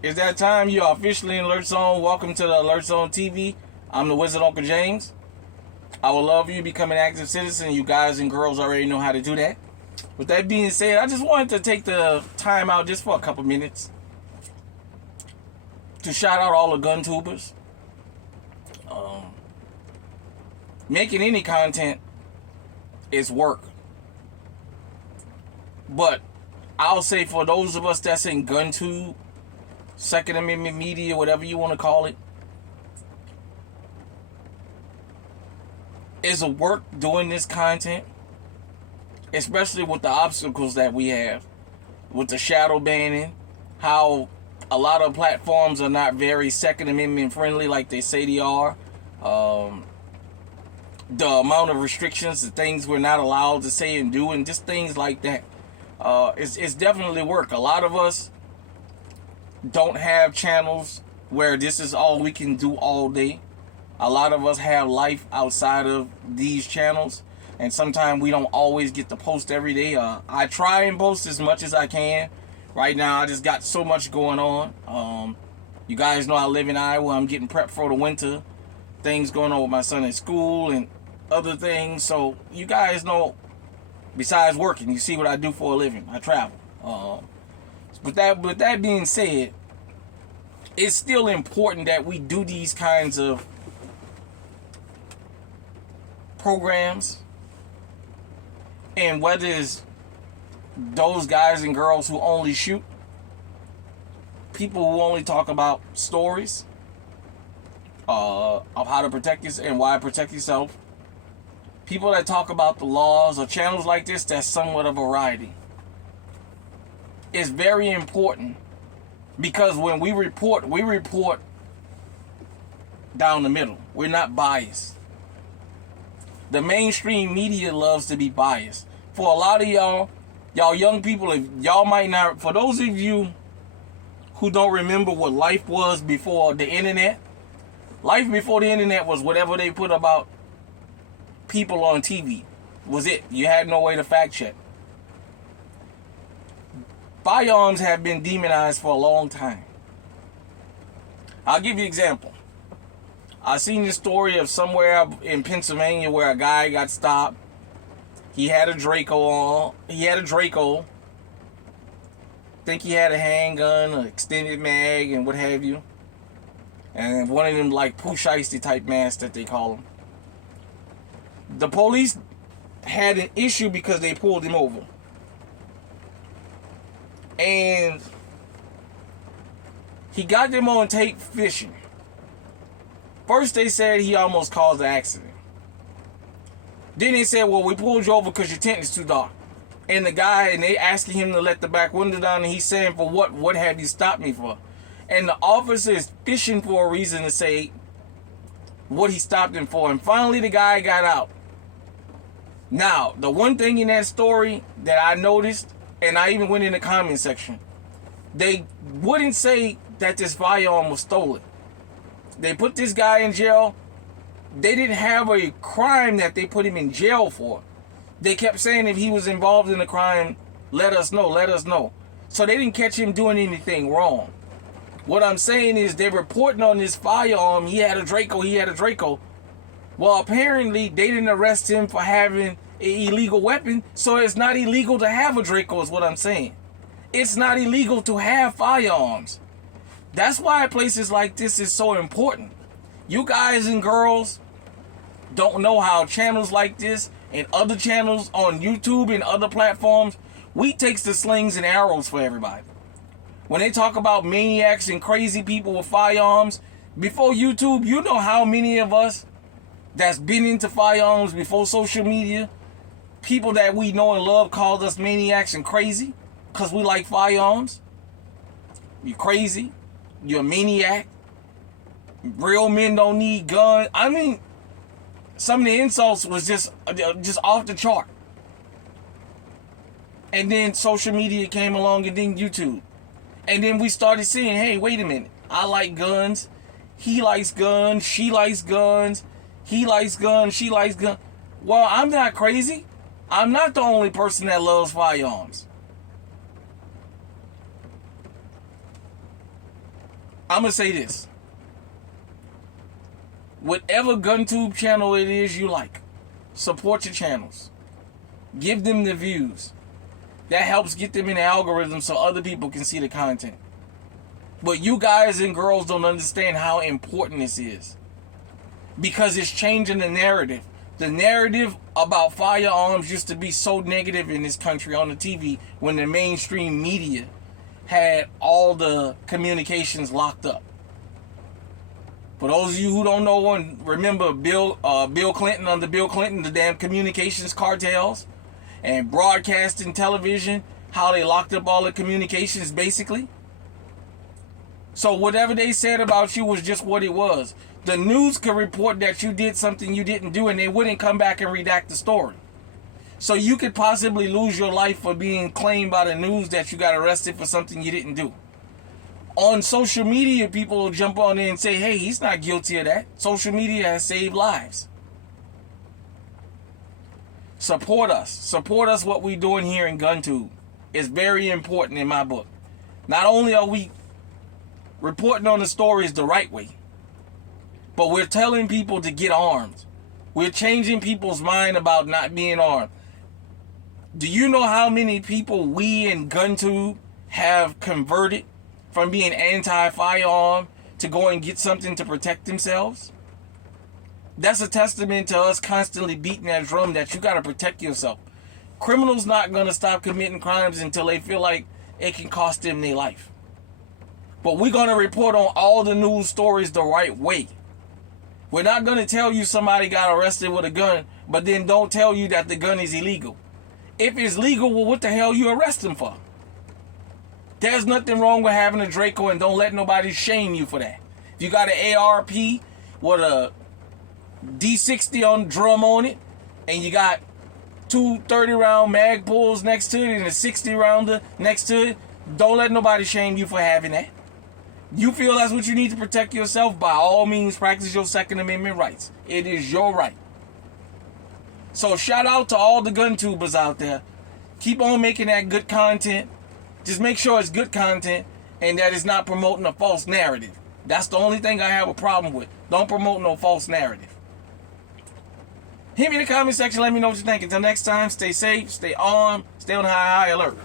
It's that time. You are officially in Alert Zone. Welcome to the Alert Zone TV. I'm the Wizard Uncle James. I would love you to become an active citizen. You guys and girls already know how to do that. With that being said, I just wanted to take the time out just for a couple minutes to shout out all the gun tubers. Making any content is work. But I'll say for those of us that's in gun tube, Second Amendment media, whatever you want to call it, is a work doing this content, especially with the obstacles that we have, with the shadow banning, how a lot of platforms are not very Second Amendment friendly like they say they are. The amount of restrictions, the things we're not allowed to say and do, and just things like that. It's definitely work. A lot of us don't have channels where this is all we can do all day. A lot of us have life outside of these channels, and sometimes we don't always get to post every day. I try and post as much as I can. Right now, I just got so much going on. You guys know I live in Iowa. I'm getting prepped for the winter. Things going on with my son at school and other things. So you guys know, besides working, you see what I do for a living. I travel. With that being said, it's still important that we do these kinds of programs, and whether it's those guys and girls who only shoot, people who only talk about stories of how to protect yourself and why protect yourself, people that talk about the laws, or channels like this that's somewhat of a variety. It's very important, because when we report down the middle. We're not biased. The mainstream media loves to be biased. For a lot of y'all young people, if y'all might not, for those of you who don't remember what life was before the internet, life before the internet was whatever they put about people on TV. Was it. You had no way to fact check. Firearms have been demonized for a long time. I'll give you an example. I seen this story of somewhere in Pennsylvania where a guy got stopped. He had a Draco on. He had a Draco. Think he had a handgun, an extended mag, and what have you. And one of them like poo shiesty type masks that they call them. The police had an issue because they pulled him over. And he got them on tape fishing. First they said he almost caused an accident. Then they said, well, we pulled you over because your tent is too dark. And they asking him to let the back window down, and he's saying, for what? What have you stopped me for? And the officer is fishing for a reason to say what he stopped him for. And finally the guy got out. Now, the one thing in that story that I noticed, and I even went in the comment section, they wouldn't say that this firearm was stolen. They put this guy in jail. They didn't have a crime that they put him in jail for. They kept saying if he was involved in a crime, let us know, let us know. So they didn't catch him doing anything wrong. What I'm saying is they're reporting on this firearm. He had a Draco. Well, apparently they didn't arrest him for having an illegal weapon, so it's not illegal to have a Draco is what I'm saying. It's not illegal to have firearms. That's why places like this is so important. You guys and girls don't know how channels like this and other channels on YouTube and other platforms, we takes the slings and arrows for everybody. When they talk about maniacs and crazy people with firearms, before YouTube, you know how many of us that's been into firearms before social media, people that we know and love called us maniacs and crazy because we like firearms. You're crazy. You're a maniac. Real men don't need guns. I mean, some of the insults was just off the chart. And then social media came along, and then YouTube. And then we started seeing, hey, wait a minute. I like guns. He likes guns. She likes guns. He likes guns. She likes guns. Well, I'm not crazy. I'm not the only person that loves firearms. I'm going to say this. Whatever GunTube channel it is you like, support your channels. Give them the views. That helps get them in the algorithm so other people can see the content. But you guys and girls don't understand how important this is. Because it's changing the narrative. The narrative about firearms used to be so negative in this country on the TV when the mainstream media had all the communications locked up. For those of you who don't know and remember Bill Clinton, under Bill Clinton, the damn communications cartels and broadcasting television, how they locked up all the communications basically. So whatever they said about you was just what it was. The news could report that you did something you didn't do and they wouldn't come back and redact the story. So you could possibly lose your life for being claimed by the news that you got arrested for something you didn't do. On social media, people will jump on there and say, hey, he's not guilty of that. Social media has saved lives. Support us. Support us what we're doing here in GunTube. It's very important in my book. Not only are we reporting on the stories the right way, but we're telling people to get armed. We're changing people's mind about not being armed. Do you know how many people we in GunTube have converted from being anti-firearm to go and get something to protect themselves? That's a testament to us constantly beating that drum that you got to protect yourself. Criminals not going to stop committing crimes until they feel like it can cost them their life. But we're going to report on all the news stories the right way. We're not going to tell you somebody got arrested with a gun, but then don't tell you that the gun is illegal. If it's legal, well, what the hell you arrest them for? There's nothing wrong with having a Draco, and don't let nobody shame you for that. If you got an ARP with a D60 on drum on it, and you got two 30-round mag pulls next to it and a 60-rounder next to it, don't let nobody shame you for having that. You feel that's what you need to protect yourself, by all means, practice your Second Amendment rights. It is your right. So shout out to all the GunTubers out there. Keep on making that good content. Just make sure it's good content and that it's not promoting a false narrative. That's the only thing I have a problem with. Don't promote no false narrative. Hit me in the comment section. Let me know what you think. Until next time, stay safe, stay armed, stay on high alert.